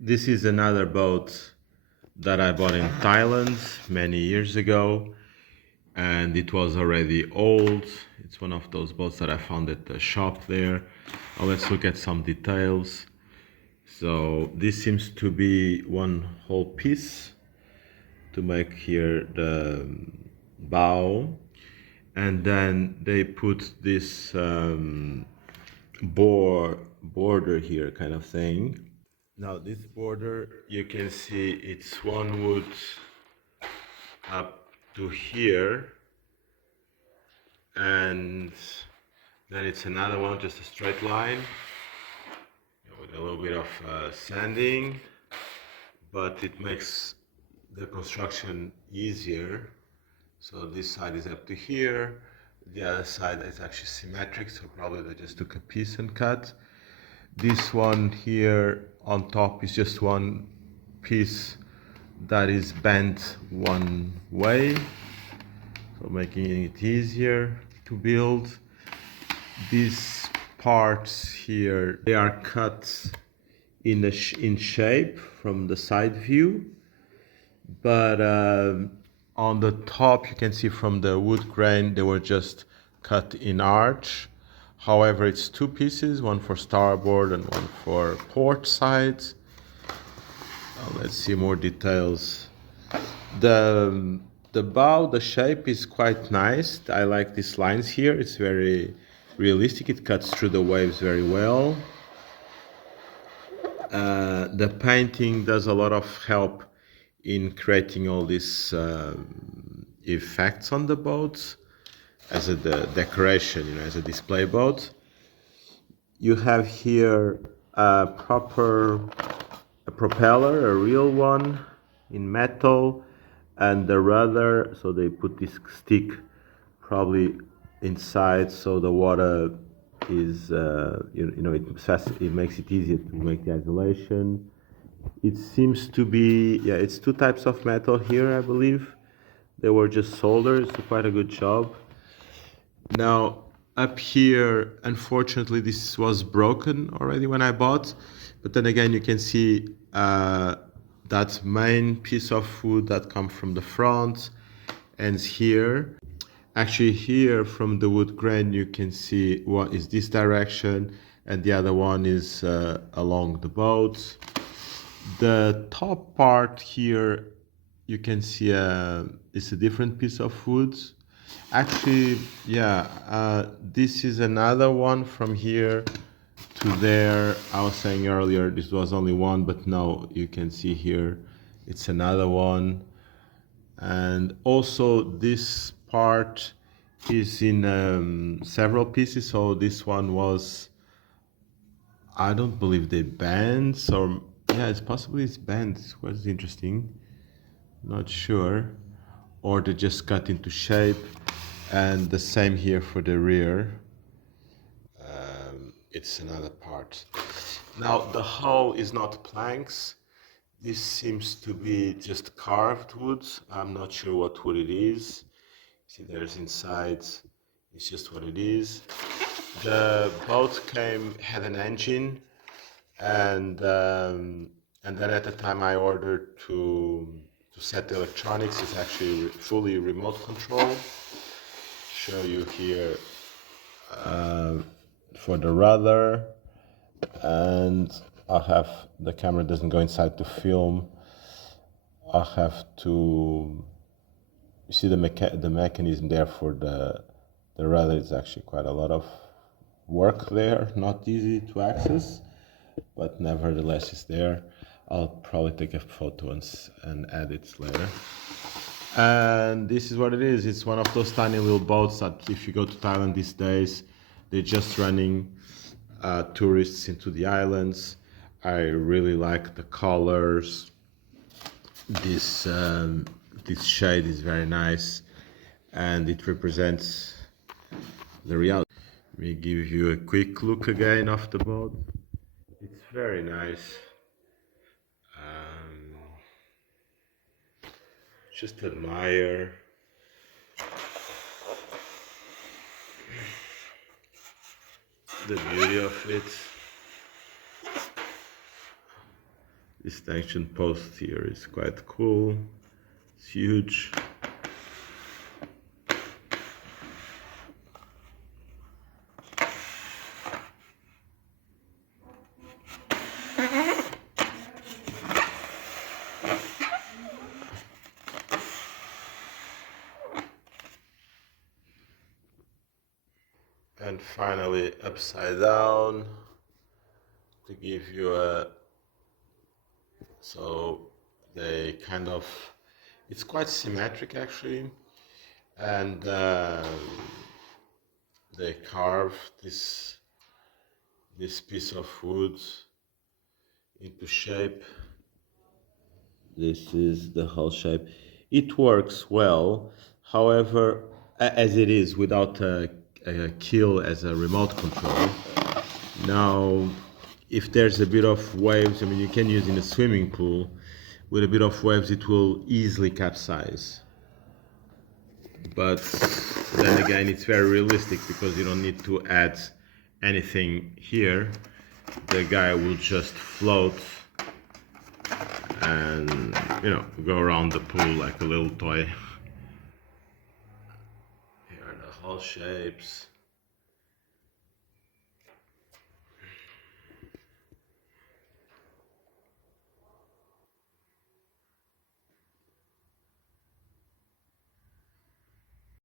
This is another boat that I bought in Thailand many years ago, and it was already old. It's one of those boats that I found at the shop there. Let's look at some details. So this seems to be one whole piece to make here the bow, and then they put this border here kind of thing. Now this border, you can see it's one wood up to here, and then it's another one, just a straight line with a little bit of sanding, but it makes the construction easier. So this side is up to here, the other side is actually symmetric, so probably they just took a piece and cut. This one here on top is just one piece that is bent one way, so making it easier to build. These parts here, they are cut in shape from the side view, but on the top you can see from the wood grain they were just cut in arch. However, it's two pieces, one for starboard and one for port side. Let's see more details. The bow, the shape is quite nice. I like these lines here. It's very realistic. It cuts through the waves very well. The painting does a lot of help in creating all these effects on the boat as a decoration, as a display boat. You have here a propeller, a real one in metal, and the rudder. So they put this stick probably inside, so the water is it makes it easier to make the isolation. It seems to be, yeah, it's two types of metal here, I believe. They were just soldered, so quite a good job. Now, up here, unfortunately, this was broken already when I bought. But then again, you can see that main piece of wood that comes from the front ends here. Actually, here from the wood grain, you can see what is this direction, and the other one is along the boat. The top part here, you can see it's a different piece of wood. Actually, yeah, this is another one from here to there. I was saying earlier this was only one, but no, you can see here it's another one. And also this part is in several pieces. So this one was, I don't believe they bent, or yeah, it's possibly it's bent. It's quite interesting. Not sure. Or they just cut into shape. And the same here for the rear. It's another part. Now the hull is not planks. This seems to be just carved wood. I'm not sure what wood it is. See, there's inside. It's just what it is. The boat had an engine, and then at the time I ordered to set the electronics. It's actually fully remote control. Show you here for the rudder, and I have the camera doesn't go inside to film. I have to, you see the mechanism there for the rudder is actually quite a lot of work there, not easy to access, but nevertheless it's there. I'll probably take a photo and add it later. And this is what it is. It's one of those tiny little boats that if you go to Thailand these days, they're just running tourists into the islands. I really like the colors. This shade is very nice, and it represents the reality. Let me give you a quick look again of the boat. It's very nice. Just admire the beauty of it. This tension post here is quite cool. It's huge. And finally upside down to give you a, so they kind of, it's quite symmetric actually, and they carve this piece of wood into shape. This is the hull shape. It works well, however, as it is without a keel as a remote control. Now, if there's a bit of waves, I mean, you can use in a swimming pool. With a bit of waves, it will easily capsize. But then again, it's very realistic because you don't need to add anything here. The guy will just float and, you know, go around the pool like a little toy. Here are the hull shapes.